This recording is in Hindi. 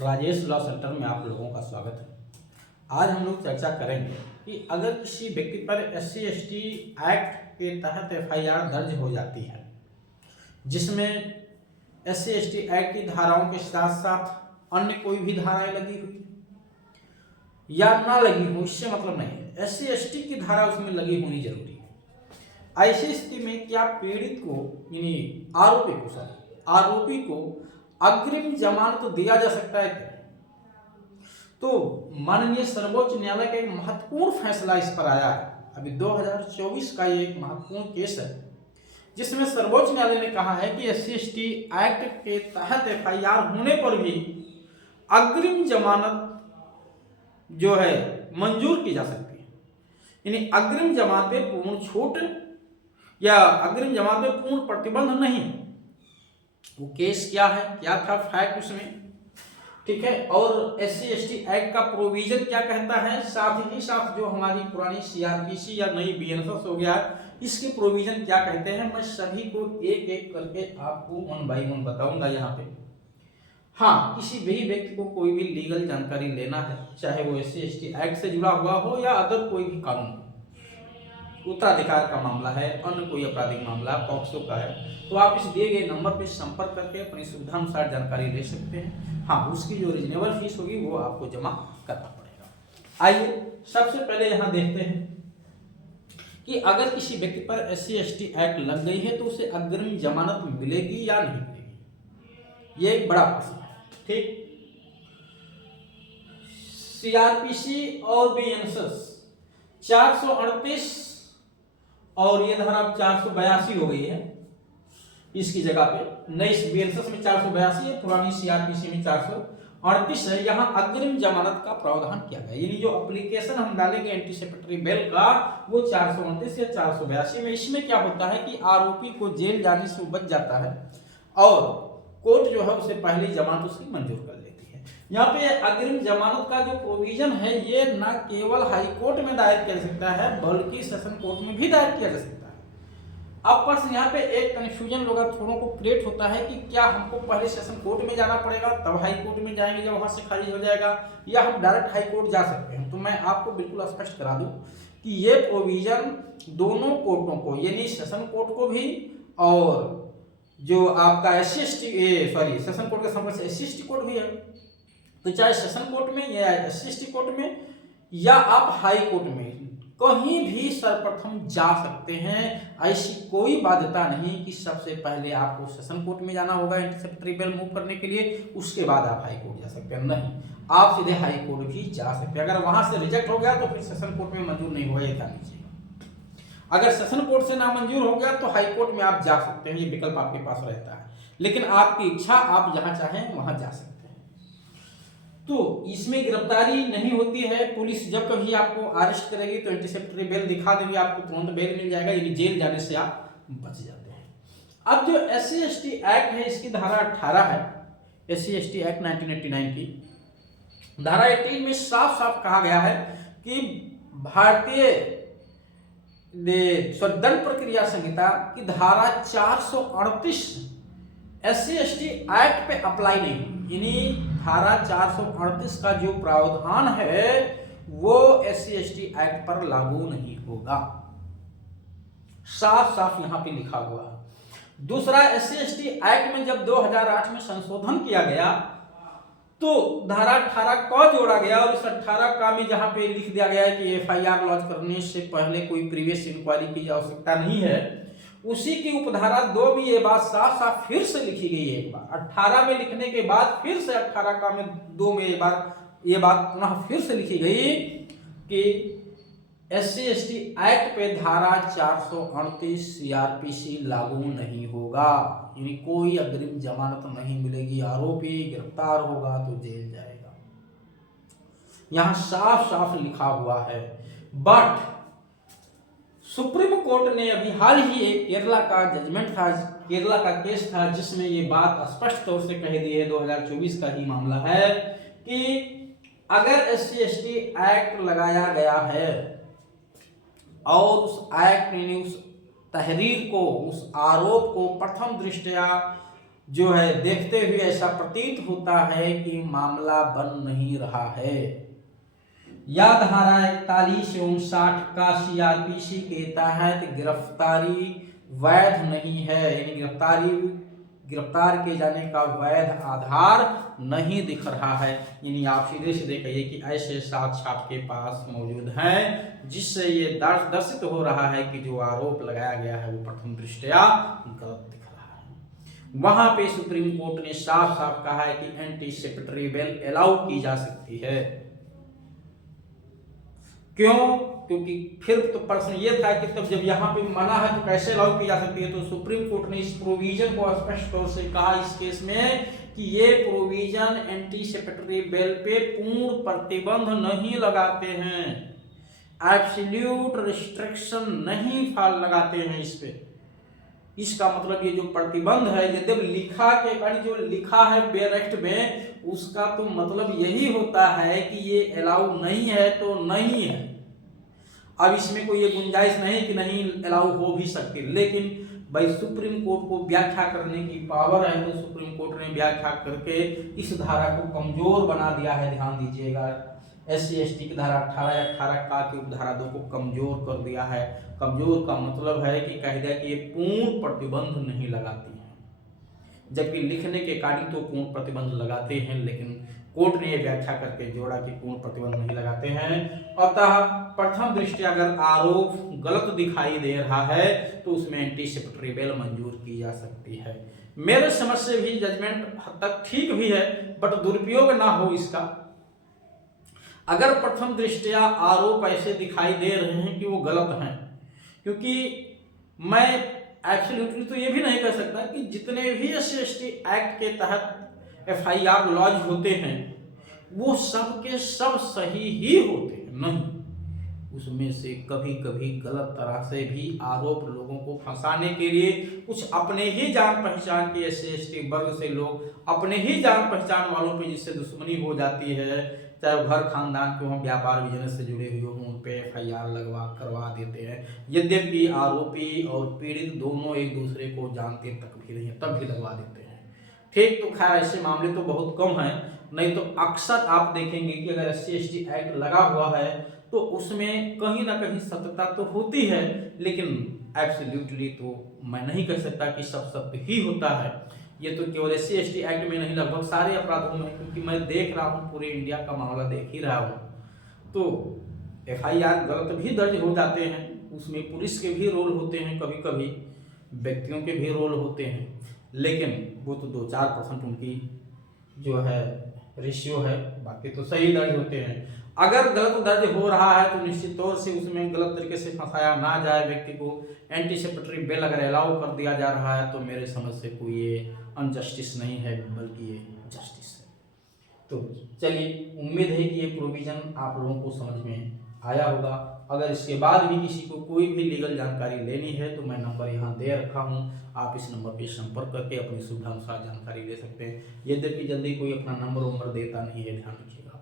राजेश लॉ सेंटर में आप लोगों का स्वागत है। आज हम लोग चर्चा करेंगे कि अगर किसी व्यक्ति पर SC/ST एक्ट के तहत FIR दर्ज हो जाती है, जिसमें SC/ST एक्ट की धाराओं के साथ साथ अन्य कोई भी धाराएं लगी हुई या ना लगी हो, इससे मतलब नहीं है, SC/ST की धारा उसमें लगी होनी जरूरी है। ऐसी स्थिति में क्या पीड़ित को यानी आरोपी को अग्रिम जमानत तो दिया जा सकता है क्या? तो माननीय सर्वोच्च न्यायालय का एक महत्वपूर्ण फैसला इस पर आया है। अभी 2024 का ये एक महत्वपूर्ण केस है, जिसमें सर्वोच्च न्यायालय ने कहा है कि SC/ST एक्ट के तहत FIR होने पर भी अग्रिम जमानत जो है मंजूर की जा सकती है। यानी अग्रिम जमानत पे पूर्ण छूट या अग्रिम जमानत पे पूर्ण प्रतिबंध नहीं। वो केस क्या है, क्या था फैक्ट उसमें, ठीक है, और SC/ST एक्ट का प्रोविजन क्या कहता है, साथ ही साथ जो हमारी पुरानी CRPC या नई BNSS हो गया, इसके प्रोविजन क्या कहते हैं, मैं सभी को एक एक करके आपको वन बाय वन बताऊंगा यहाँ पे। हाँ, किसी भी व्यक्ति को कोई भी लीगल जानकारी लेना है, चाहे वो SC/ST एक्ट से जुड़ा हुआ हो या अदर कोई भी कानून, उत्तराधिकार का मामला है, अन्य कोई आपराधिक मामला, पॉक्सो का है, तो आप इस दिए गए नंबर पर संपर्क करके अपनी सुविधा अनुसार जानकारी ले सकते हैं। हाँ, उसकी जो रिजनेबल फीस होगी वो आपको जमा करना पड़ेगा। आइए सबसे पहले यहाँ देखते हैं कि अगर किसी व्यक्ति पर SC/ST एक्ट लग गई है तो उसे अग्रिम जमानत मिलेगी या नहीं मिलेगी, ये एक बड़ा प्रश्न है। ठीक, CRPC और BNSS 438 और ये धारा 482 हो गई है, इसकी जगह पे नई BNSS में 482 है, पुरानी CRPC में 438 है। यहाँ अग्रिम जमानत का प्रावधान किया गया, यानी जो एप्लीकेशन हम डालेंगे एंटीसिपेटरी बेल का वो 429 या 482 में। इसमें क्या होता है कि आरोपी को जेल जाने से बच जाता है और कोर्ट जो है उसे पहली जमानत उसकी मंजूर कर लेती है। यहाँ पे अग्रिम जमानत का जो प्रोविजन है ये न केवल हाई कोर्ट में दायर किया जा सकता है बल्कि सेशन कोर्ट में भी दायर किया जा सकता है। अब प्रश्न यहाँ पे एक कंफ्यूजन लोगों को क्रिएट होता है कि क्या हमको पहले सेशन कोर्ट में जाना पड़ेगा तब हाई कोर्ट में जाएंगे जब वहां से खारिज हो जाएगा, या हम डायरेक्ट हाई कोर्ट जा सकते हैं। तो मैं आपको बिल्कुल स्पष्ट करा दूं कि ये प्रोविजन दोनों कोर्टों को, यानी सेशन कोर्ट को भी और जो आपका सेशन कोर्ट के समक्ष SC/ST कोर्ट भी है, तो चाहे सेशन कोर्ट में या SC/ST कोर्ट में या आप हाई कोर्ट में कहीं भी सर्वप्रथम जा सकते हैं। ऐसी कोई बाध्यता नहीं कि सबसे पहले आपको सेशन कोर्ट में जाना होगा एंटीसिपेटरी बेल मूव करने के लिए, उसके बाद आप हाई कोर्ट जा सकते हैं। नहीं, आप सीधे हाई कोर्ट भी जा सकते हैं। अगर वहां से रिजेक्ट हो गया तो फिर सेशन कोर्ट में मंजूर नहीं होगा, ये ध्यान दीजिएगा। अगर सेशन कोर्ट से नामंजूर हो गया तो हाई कोर्ट में आप जा सकते हैं, ये विकल्प आपके पास रहता है। लेकिन आपकी इच्छा, आप जहां चाहें वहां जा सकते हैं। तो इसमें गिरफ्तारी नहीं होती है। पुलिस जब कभी आपको अरेस्ट करेगी तो एंटीसिपेटरी बेल दिखा देगी, आपको तुरंत बेल मिल जाएगा, यानी जेल जाने से आप बच जाते हैं। अब जो SC/ST एक्ट है इसकी धारा 18 है, SC/ST एक्ट 1989 की धारा 18 में साफ साफ कहा गया है कि भारतीय दंड प्रक्रिया संहिता की धारा 438 SC/ST एक्ट पे अप्लाई नहीं, यानी धारा 438 का जो प्रावधान है वो SC/ST एक्ट पर लागू नहीं होगा, साफ साफ यहां पे लिखा हुआ है। दूसरा, SC/ST एक्ट में जब 2008 में संशोधन किया गया तो धारा 18 क जोड़ा गया और इस 18 का में जहां पे लिख दिया गया है कि FIR लॉन्च करने से पहले कोई प्रीवियस इंक्वायरी की आवश्यकता नहीं है, उसी की उपधारा 2 में ये बात साफ साफ फिर से लिखी गई है। एक बार 18 में लिखने के बाद फिर से 18 का में 2 में ये बात पुनः फिर से लिखी गई कि SC/ST एक्ट पे धारा 438 CRPC लागू नहीं होगा, यानी कोई अग्रिम जमानत नहीं मिलेगी। आरोपी गिरफ्तार होगा तो जेल जाएगा, यहां साफ साफ लिखा हुआ है। बट सुप्रीम कोर्ट ने अभी हाल ही एक केरला का जजमेंट था, केरला का केस था, जिसमें ये बात स्पष्ट तौर से कह दी है, 2024 का ही मामला है, कि अगर SC/ST एक्ट लगाया गया है और उस एक्ट ने उस तहरीर को, उस आरोप को प्रथम दृष्टया जो है देखते हुए ऐसा प्रतीत होता है कि मामला बन नहीं रहा है। या धारा 41 एवं 60 का सीआरपीसी के तहत गिरफ्तारी वैध नहीं है, यानी गिरफ्तार किए जाने का वैध आधार नहीं दिख रहा है। यानी आप सीधे सीधे कहिए कि ऐसे साक्ष्य आपके पास मौजूद हैं जिससे ये दर्शित हो रहा है कि जो आरोप लगाया गया है वो प्रथम दृष्टया गलत दिख रहा है। वहां पे सुप्रीम कोर्ट ने साफ साफ कहा है कि एंटीसिपेटरी बेल अलाउ की जा सकती है। क्यों? क्योंकि फिर तो प्रश्न ये था कि तब जब यहाँ पे मना है तो कैसे लागू की जा सकती है। तो सुप्रीम कोर्ट ने इस प्रोविजन को स्पष्ट तौर से कहा इस केस में कि ये प्रोविजन एंटीसिपेटरी बेल पे पूर्ण प्रतिबंध नहीं लगाते हैं, एब्सोल्यूट रिस्ट्रिक्शन नहीं लगाते हैं इस पे। इसका मतलब ये जो प्रतिबंध है, यदि लिखा के कारण जो लिखा है बेल एक्ट में, उसका तो मतलब यही होता है कि ये अलाउ नहीं है तो नहीं है। अब इसमें कोई ये गुंजाइश नहीं कि नहीं अलाउ हो भी सकती, लेकिन भाई सुप्रीम कोर्ट को व्याख्या करने की पावर है, तो सुप्रीम कोर्ट ने व्याख्या करके इस धारा को कमजोर बना दिया है। ध्यान दीजिएगा, SC/ST की धारा 18 या 18 का की उपधारा 2 को कमजोर कर दिया है। कमजोर का मतलब है कि कह दिया कि ये पूर्ण प्रतिबंध नहीं लगाती है, जबकि लिखने के कार्य तो पूर्ण प्रतिबंध लगाते हैं, लेकिन कोर्ट ने यह व्याख्या करके जोड़ा कि पूर्ण प्रतिबंध नहीं लगाते हैं। अतः प्रथम दृष्टया अगर आरोप गलत दिखाई दे रहा है तो उसमें एंटीसिपेटरी बेल मंजूर की जा सकती है। मेरे समझ से भी जजमेंट हद तक ठीक भी है, बट दुरुपयोग ना हो इसका। अगर प्रथम दृष्टया आरोप ऐसे दिखाई दे रहे हैं कि वो गलत हैं, क्योंकि मैं एब्सोल्युटली तो ये भी नहीं कह सकता कि जितने भी SC/ST एक्ट के तहत FIR लॉज होते हैं वो सब के सब सही ही होते हैं, नहीं, उसमें से कभी कभी गलत तरह से भी आरोप लोगों को फंसाने के लिए कुछ अपने ही जान पहचान के SC/ST वर्ग से लोग अपने ही जान पहचान वालों पे जिससे दुश्मनी हो जाती है, चाहे वो घर खानदान के हों, व्यापार बिजनेस से जुड़े हुए हों, उन पे FIR करवा देते हैं। यद्यपि आरोपी और पीड़ित दोनों एक दूसरे को जानते तक भी नहीं, तब भी लगवा देते हैं। ठीक, तो खैर ऐसे मामले तो बहुत कम हैं, नहीं तो अक्सर आप देखेंगे कि अगर SC/ST एक्ट लगा हुआ है तो उसमें कहीं ना कहीं सत्यता तो होती है, लेकिन एब्सोल्युटली तो मैं नहीं कह सकता कि सब सत्य ही होता है। ये तो केवल SC/ST एक्ट में नहीं, लगभग सारे अपराधों में, क्योंकि मैं देख रहा हूँ, पूरे इंडिया का मामला देख ही रहा हूँ, तो FIR गलत भी दर्ज हो जाते हैं, उसमें पुलिस के भी रोल होते हैं, कभी कभी व्यक्तियों के भी रोल होते हैं, लेकिन वो तो 2-4% उनकी जो है रेशियो है, बाकी तो सही दर्ज होते हैं। अगर गलत दर्ज हो रहा है तो निश्चित तौर से उसमें गलत तरीके से फंसाया ना जाए व्यक्ति को, एंटीसिपेटरी बेल अगर अलाउ कर दिया जा रहा है तो मेरे समझ से कोई ये अनजस्टिस नहीं है, बल्कि ये जस्टिस है। तो चलिए, उम्मीद है कि ये प्रोविजन आप लोगों को समझ में आया होगा। अगर इसके बाद भी किसी को कोई भी लीगल जानकारी लेनी है तो मैं नंबर यहाँ दे रखा हूँ, आप इस नंबर पर संपर्क करके अपनी सुविधा अनुसार जानकारी ले सकते हैं। यद्यपि जल्दी कोई अपना नंबर देता नहीं है, ध्यान रखिएगा।